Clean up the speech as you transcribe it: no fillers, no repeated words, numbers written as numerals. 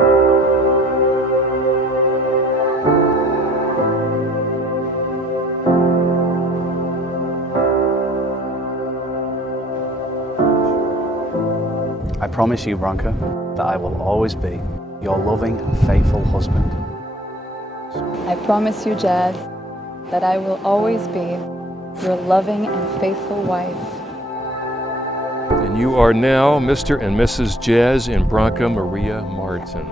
I promise you, Branka, that I will always be your loving and faithful husband. I promise you, Jazz, that I will always be your loving and faithful wife. And you are now Mr. and Mrs. Jazz and Branka Maria Martin.